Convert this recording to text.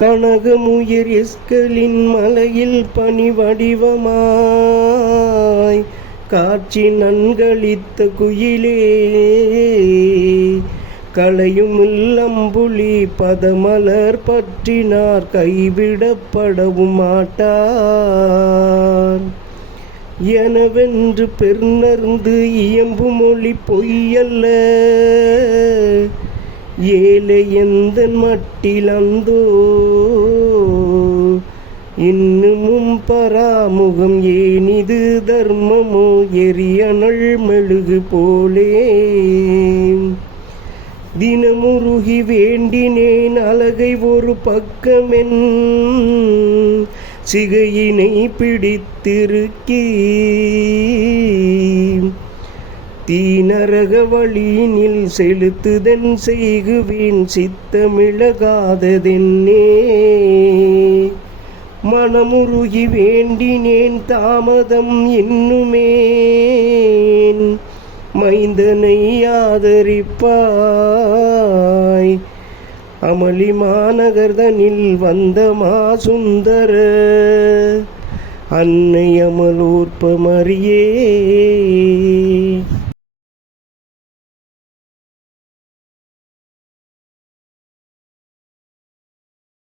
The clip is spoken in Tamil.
கனகமுயிர் எஸ்களின் மலையில் பனி வடிவமாய் காட்சி நன்களித்த குயிலே. களையும் இல்லம்புலி பதமலர் பற்றினார் கைவிடப்படவும் மாட்டார். எனவென்று பெருநர்ந்து இயம்பு மொழி பொய்யல்ல. ஏழை எந்த மட்டிலந்தோ? இன்னமும் பராமுகம் ஏனிது தர்மமோ? எரியனள் மெழுகு போலே. தினமுருகி வேண்டினேன் அழகை ஒரு பக்கமென். சிகையினை பிடித்திருக்கி தீநரக வழியினில் செலுத்துதன் செய்குவேன் சித்தமிழகாததென்னே. மனமுருகி வேண்டினேன் தாமதம் இன்னுமேன். மைந்தனை ஆதரிப்பாய். அமளி மாநகர்தனில் வந்த மாசுந்தர. அன்னை அமலூர்ப்பமரியே